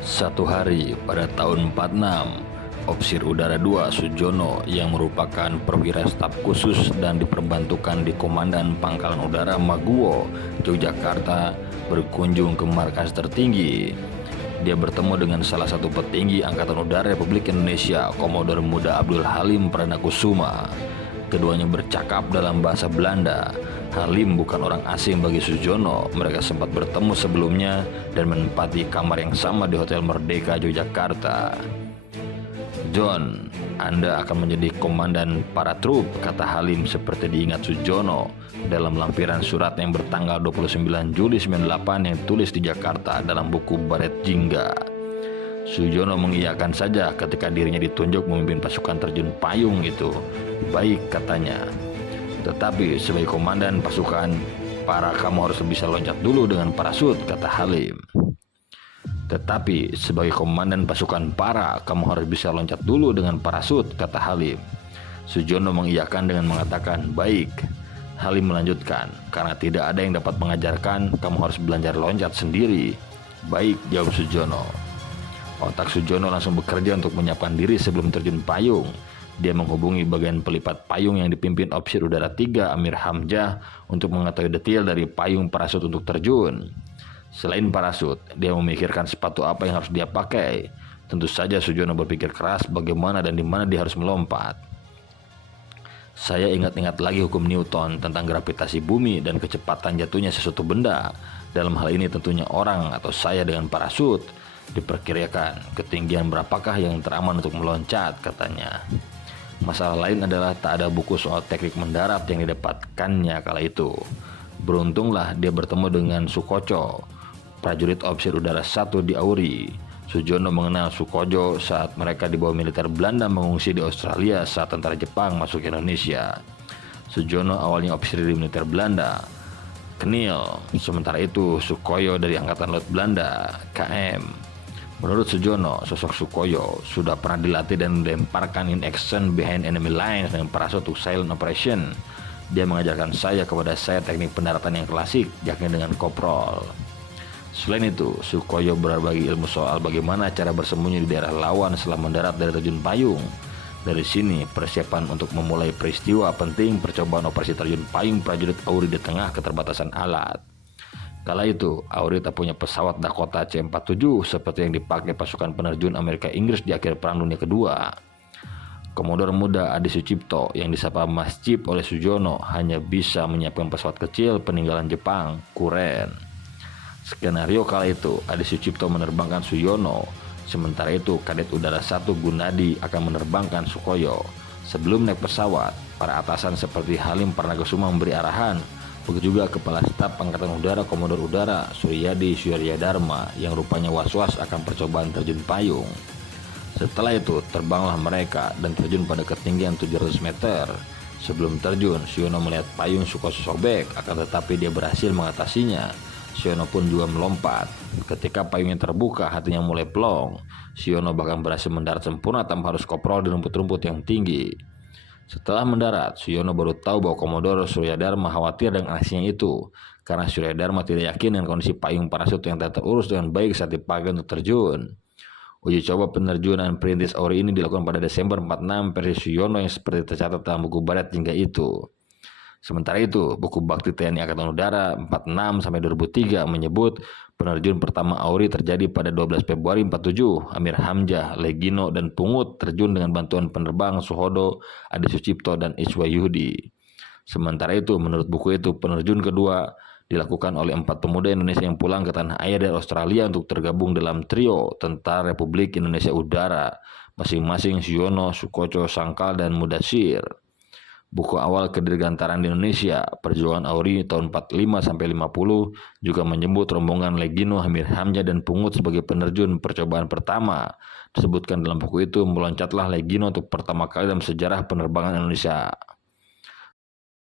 Satu hari pada tahun 46, Opsir Udara 2 Sujono yang merupakan perwira staf khusus dan diperbantukan di Komandan Pangkalan Udara Maguwo, Yogyakarta, berkunjung ke markas tertinggi. Dia bertemu dengan salah satu petinggi Angkatan Udara Republik Indonesia, Komodor Muda Abdul Halim Pranakusuma. Keduanya bercakap dalam bahasa Belanda. Halim bukan orang asing bagi Sujono. Mereka sempat bertemu sebelumnya dan menempati kamar yang sama di Hotel Merdeka, Yogyakarta. "John, Anda akan menjadi komandan para trup," kata Halim seperti diingat Sujono dalam lampiran surat yang bertanggal 29 Juli 98 yang tulis di Jakarta dalam buku Baret Jingga. Sujono mengiyakan saja ketika dirinya ditunjuk memimpin pasukan terjun payung itu. "Baik," katanya. "Tetapi sebagai komandan pasukan para kamu harus bisa loncat dulu dengan parasut," kata Halim. "Tetapi sebagai komandan pasukan para kamu harus bisa loncat dulu dengan parasut," kata Halim. Sujono mengiyakan dengan mengatakan, "Baik." Halim melanjutkan, "Karena tidak ada yang dapat mengajarkan, kamu harus belajar loncat sendiri." "Baik," jawab Sujono. Otak Sujono langsung bekerja untuk menyiapkan diri sebelum terjun payung. Dia menghubungi bagian pelipat payung yang dipimpin Opsir Udara 3 Amir Hamzah untuk mengetahui detail dari payung parasut untuk terjun. Selain parasut, dia memikirkan sepatu apa yang harus dia pakai. Tentu saja Sujono berpikir keras bagaimana dan di mana dia harus melompat. "Saya ingat-ingat lagi hukum Newton tentang gravitasi bumi dan kecepatan jatuhnya sesuatu benda. Dalam hal ini tentunya orang atau saya dengan parasut. Diperkirakan ketinggian berapakah yang teraman untuk meloncat," katanya. Masalah lain adalah tak ada buku soal teknik mendarat yang didapatkannya kala itu. Beruntunglah dia bertemu dengan Sukoco, prajurit Opsir Udara 1 di Auri. Sujono mengenal Sukoco saat mereka di bawah militer Belanda mengungsi di Australia saat tentara Jepang masuk ke Indonesia. Sujono awalnya opsir di militer Belanda, Kenil. Sementara itu Sukoyo dari Angkatan Laut Belanda, KM. Menurut Sujono, sosok Sukoyo sudah pernah dilatih dan dilemparkan in action behind enemy lines dengan parasut untuk silent operation. Dia mengajarkan kepada saya teknik pendaratan yang klasik, yakni dengan koprol. Selain itu, Sukoyo berbagi ilmu soal bagaimana cara bersembunyi di daerah lawan setelah mendarat dari terjun payung. Dari sini, persiapan untuk memulai peristiwa penting percobaan operasi terjun payung prajurit Auri di tengah keterbatasan alat. Kala itu, Auri tak punya pesawat Dakota C-47 seperti yang dipakai pasukan penerjun Amerika Inggris di akhir Perang Dunia Kedua. Komodor Muda Adi Sucipto yang disapa Mas Cip oleh Sujono hanya bisa menyiapkan pesawat kecil peninggalan Jepang, Kuren. Skenario kala itu, Adi Sucipto menerbangkan Suyono, sementara itu Kadet Udara 1 Gunadi akan menerbangkan Sukoyo. Sebelum naik pesawat, para atasan seperti Halim Pranakusuma memberi arahan. Begitu juga Kepala Staf Angkatan Udara Komodor Udara Suryadi Suryadharma yang rupanya was-was akan percobaan terjun payung. Setelah itu terbanglah mereka dan terjun pada ketinggian 700 meter. Sebelum terjun, Suyono melihat payung Sukoso sobek, akan tetapi dia berhasil mengatasinya. Suyono pun juga melompat. Ketika payungnya terbuka, hatinya mulai plong. Suyono bahkan berhasil mendarat sempurna tanpa harus koprol di rumput-rumput yang tinggi. Setelah mendarat, Suyono baru tahu bahwa Komodor Suryadharma khawatir dengan aksinya itu, karena Suryadharma tidak yakin dengan kondisi payung parasut yang tak terurus dengan baik saat dipakai untuk terjun. Uji coba penerjunan perintis Auri ini dilakukan pada Desember 46 versi Suyono yang seperti tercatat dalam buku Baret Jingga itu. Sementara itu, buku Bakti TNI Angkatan Udara 46-2003 menyebut penerjun pertama Auri terjadi pada 12 Februari 47. Amir Hamzah, Legino, dan Pungut terjun dengan bantuan penerbang Suhodo, Adi Sucipto, dan Iswa Yudi. Sementara itu, menurut buku itu, penerjun kedua dilakukan oleh 4 pemuda Indonesia yang pulang ke tanah air dari Australia untuk tergabung dalam trio Tentara Republik Indonesia Udara, masing-masing Suyono, Sukoco, Sangkal, dan Mudasir. Buku awal Kedirgantaran di Indonesia, Perjuangan Auri tahun 45-50 juga menyebut rombongan Legino, Amir Hamzah, dan Pungut sebagai penerjun percobaan pertama. Disebutkan dalam buku itu, meloncatlah Legino untuk pertama kali dalam sejarah penerbangan Indonesia.